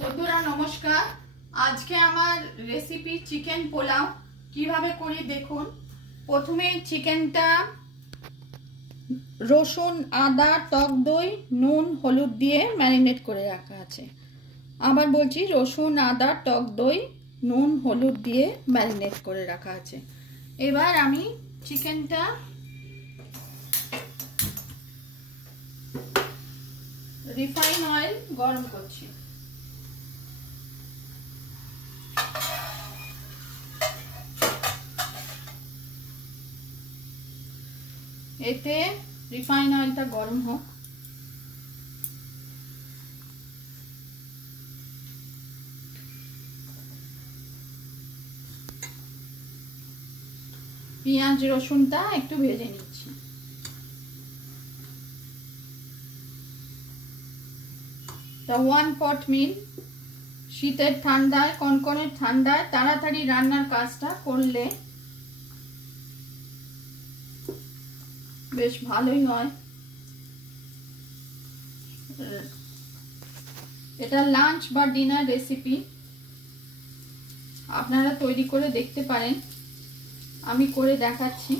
বন্ধুরা নমস্কার। আজকে আমার রেসিপি চিকেন পোলাও কিভাবে করি দেখুন। প্রথমে চিকেনটা রসুন, আদা, টক দই, নুন, হলুদ দিয়ে ম্যারিনেট করে রাখা আছে। আবার বলছি, রসুন, আদা, টক দই, নুন, হলুদ দিয়ে ম্যারিনেট করে রাখা আছে। এবার আমি চিকেনটা রিফাইন অয়েল গরম করছি। এতে রিফাইন অয়েলটা গরম হোক। পেঁয়াজ রসুনটা একটু ভেজে নিচ্ছি। তা 1 পট মিল। শীতের ঠান্ডায়, কনকনের ঠান্ডায় তাড়াতাড়ি রান্নার কাজটা করলে বেশ ভালোই হয়। এটা লাঞ্চ বা ডিনার রেসিপি, আপনারা তৈরি করে দেখতে পারেন। আমি করে দেখাচ্ছি।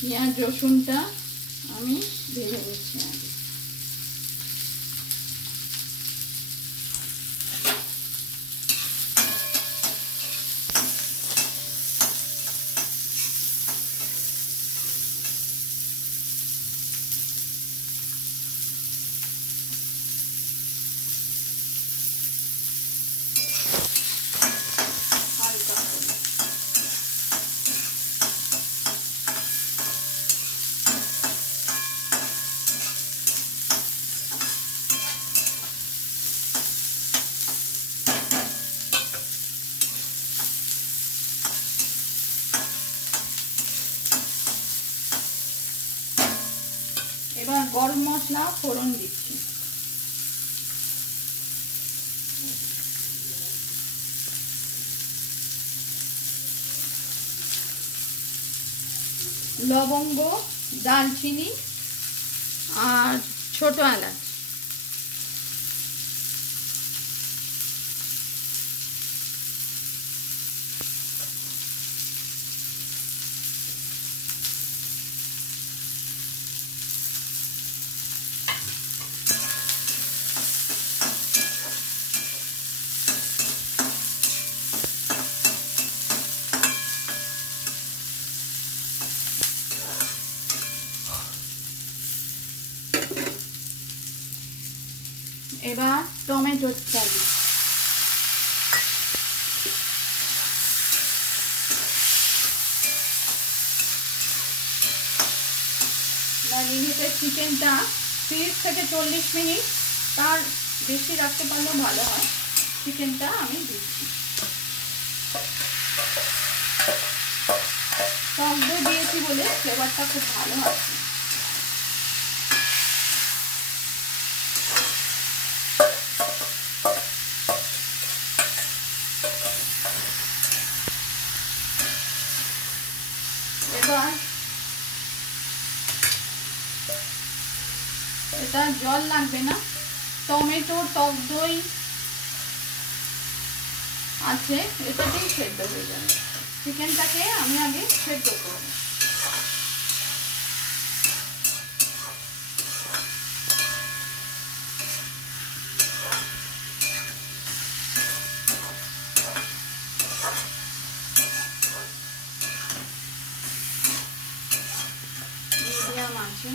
পেঁয়াজ রসুনটা আমি ভেজে নিচ্ছি আগে। এবার গরম মশলা ফোড়ন দিচ্ছি। লবঙ্গ, দারচিনি আর ছোট এলাচ। এবার টমেটো চালি। লিমিটেড চিকেনটা 30 থেকে 40 মিনিট, তার বেশি রাখতে পারলেও ভালো হয়। চিকেনটা আমি দিচ্ছি। টক দই দিয়েছি বলে ফ্লেভারটা খুব ভালো হয়। এবার এটা জল লাগবে না, টমেটো টক দই আছে, এটাতেই সেদ্ধ হয়ে যাবে। চিকেনটাকে আমি আগে সেদ্ধ করব। মিডিয়াম আছে।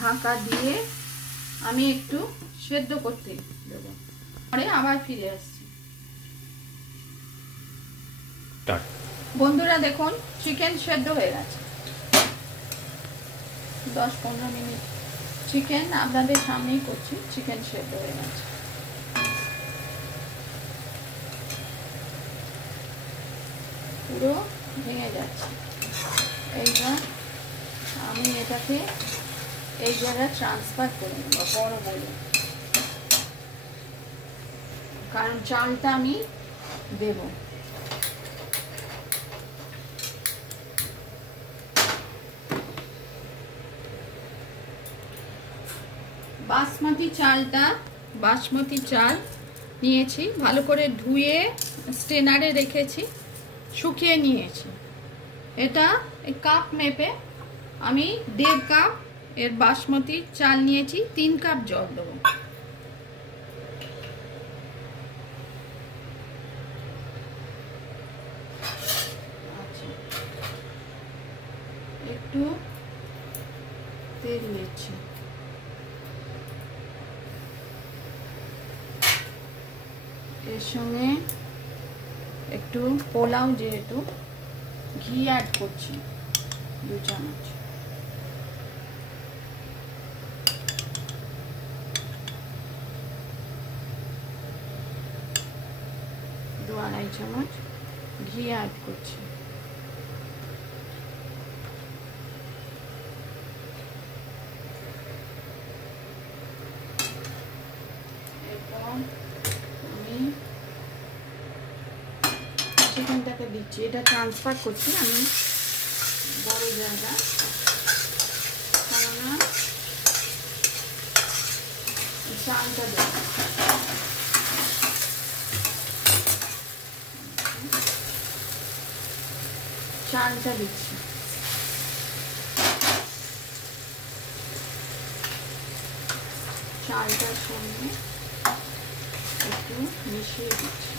ঢাকা দিয়ে আমি একটু সেদ্ধ করতে দেব, পরে আবার ফিরে আসছি। বন্ধুরা দেখুন, চিকেন সেদ্ধ হয়ে গেছে। 10-15 মিনিট চিকেন আপনাদের সামনেই করছি। চিকেন সেদ্ধ হয়ে গেছে। পুরো ভেঙে যাচ্ছে। এবার আমি এটাকে এই জায়গায় ট্রান্সফার করে নেব বড় বলে, কারণ চালটা আমি দেব। বাসমতি চাল নিয়েছি, ভালো করে ধুয়ে স্ট্রেনারে রেখেছি, শুকিয়ে নিয়েছি। এটা কাপ মেপে আমি 1.5 কাপ এর বাসমতি চাল নিয়েছি, 3 কাপ জল দেবো। আচ্ছা, একটু তেল নিচ্ছি, এর সঙ্গে একটু পোলাও, যেহেতু ঘি অ্যাড করছি 2 চামচ, দু আড়াই চামচ ঘি অ্যাড করছি। এরপর আমি চিকেনটাকে দিচ্ছি, এটা ট্রান্সফার করছি আমি বড় জায়গা, কেননা চালটা দেব। চালটা দিচ্ছি, চালটার সঙ্গে একটু মিশিয়ে দিচ্ছি।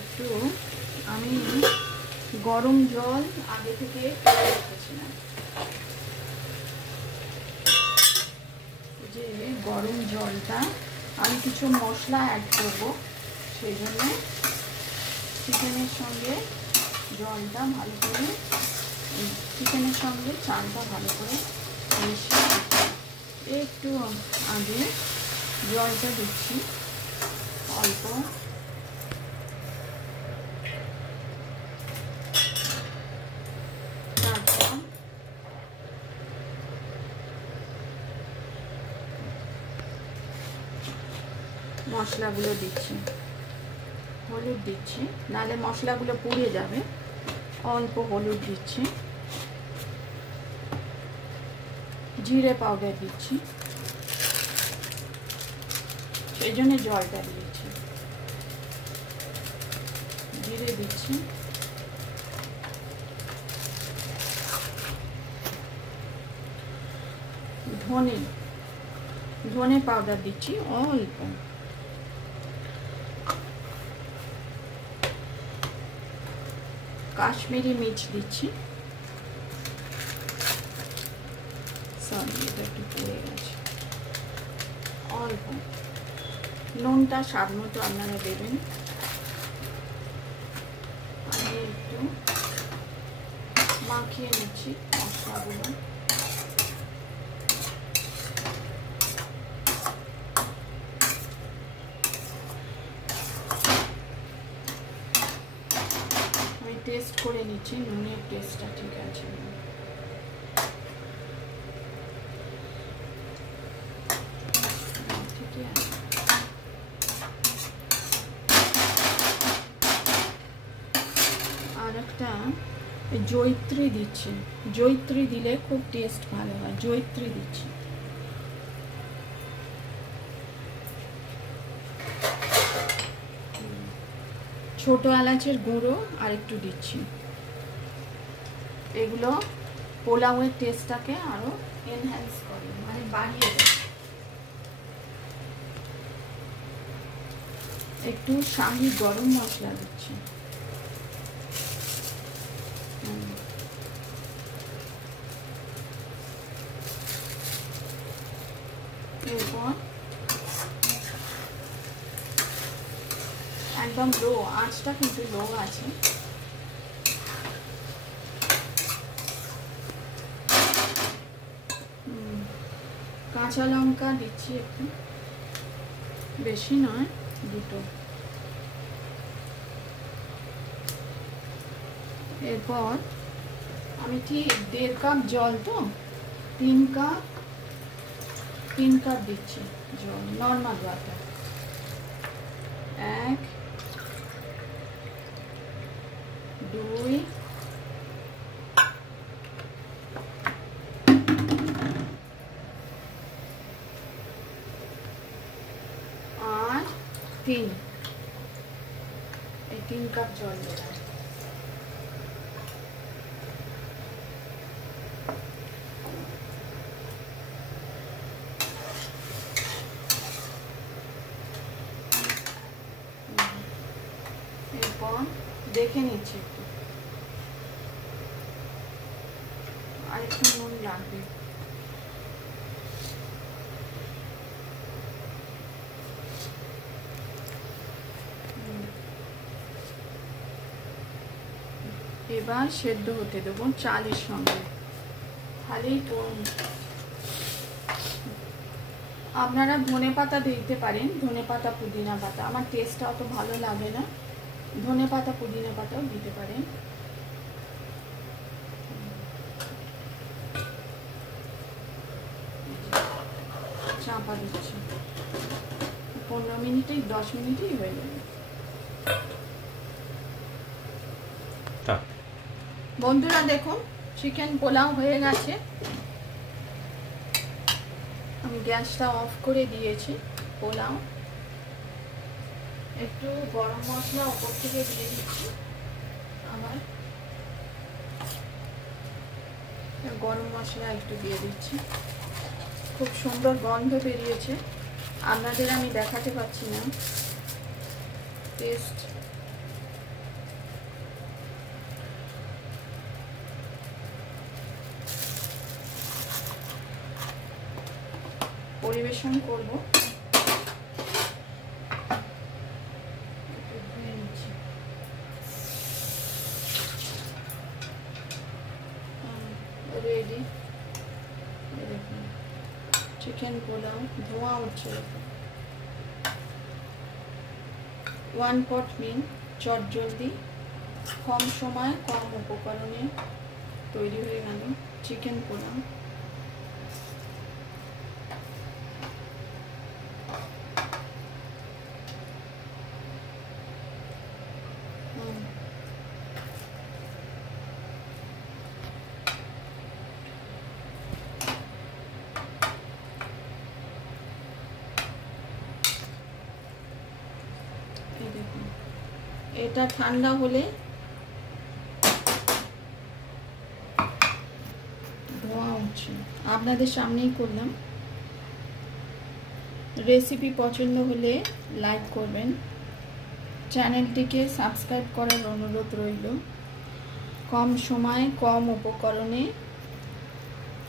একটু আমি গরম জল আগে থেকে করে রেখেছিলাম, যে গরম জলটা আমি কিছু মশলা অ্যাড করব, সেই জন্য চিকেনের সঙ্গে জলটা ভালো করে, চিকেনের সঙ্গে চালটা ভালো করে মিশিয়ে একটু আগে জলটা দিচ্ছি অল্প, তারপর মশলাগুলো দিচ্ছি, হলুদ দিচ্ছি, নাহলে মশলাগুলো পুড়ে যাবে, অল্প হলুদ দিচ্ছি, জিরে পাউডার দিচ্ছি, সেই জন্য জলটা দিয়েছি, জিরে দিচ্ছি, ধনে পাউডার দিচ্ছি অল্প, কাশ্মীরি মির্চ দিচ্ছি, সরি এটা একটু পড়ে গেছে, অল্প নুনটা স্বাদ মতো আপনারা দেবেন। আমি একটু মাখিয়ে নিচ্ছি মশলাগুলো, আমি টেস্ট করে নিচ্ছি নুনের টেস্টটা ঠিক আছে। আর একটা জয়িত্রী দিচ্ছি, জয়িত্রী দিলে খুব টেস্ট ভালো হয়, জয়িত্রী দিচ্ছি। ছোট এলাচের গুঁড়ো আর একটু দিচ্ছি, এগুলো পোলাওয়ের টেস্টটাকে আরো এনহ্যান্স করে, মানে বাড়িয়ে দেয়। একটু শাহি গরম মশলা দিচ্ছি, এরপর একদম লো আঁচটা কিন্তু লো আছে, কাঁচা লঙ্কা দিচ্ছি একটু, বেশি নয়, 2টো, এরপর আমি ঠিক 1.5 কাপ জল, তো 3 কাপ দিচ্ছি জল, নর্মাল ওয়াটার। 1 2 আর 3, এই 3 কাপ জল দিলাম। এরপর দেখে নিচ্ছি একটু, আর একটু নুন লাগবে। এবার সেদ্ধ হতে দেবো চালের সঙ্গে। খালি আপনারা ধনেপাতা দিতে পারেন, ধনেপাতা পুদিনা পাতা, আমার টেস্টটা অত ভালো লাগে না। ধনেপাতা পুদিনা পাতাও দিতে পারেন। চাপা দিচ্ছি, 15 মিনিটেই 10 মিনিটেই হয়ে যাবে। বন্ধুরা দেখুন, চিকেন পোলাও হয়ে গেছে। আমি গ্যাসটা অফ করে দিয়েছি। পোলাও, একটু গরম মশলা উপর থেকে দিয়ে দিচ্ছি। আবার গরম মশলা একটু দিয়ে দিচ্ছি। খুব সুন্দর গন্ধ বেরিয়েছে, আপনাদের আমি দেখাতে পাচ্ছি না। টেস্ট পরিবেশন করব। রেডি, দেখুন চিকেন পোলাও, ধোঁয়া উঠছে। 1 পট মিন, চটজলদি, কম সময় কম উপকরণে তৈরি হয়ে গেল চিকেন পোলাও। এটা ঠান্ডা হলে ধোঁয়া উঠছে, আপনাদের সামনেই করলাম। রেসিপি পছন্দ হলে লাইক করবেন, চ্যানেলটিকে সাবস্ক্রাইব করার অনুরোধ রইল। কম সময় কম উপকরণে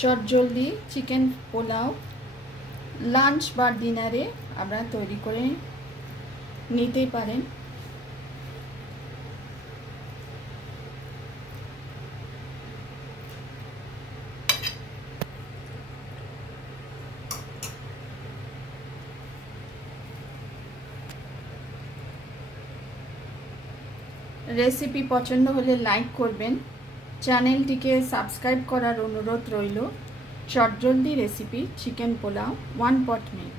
চটজলদি চিকেন পোলাও লাঞ্চ বা ডিনারে আপনারা তৈরি করে নিতেই পারেন। রেসিপি পছন্দ হলে লাইক করবেন, চ্যানেলটিকে সাবস্ক্রাইব করার অনুরোধ রইল। চটজলদি রেসিপি চিকেন পোলাও 1 পট মিল।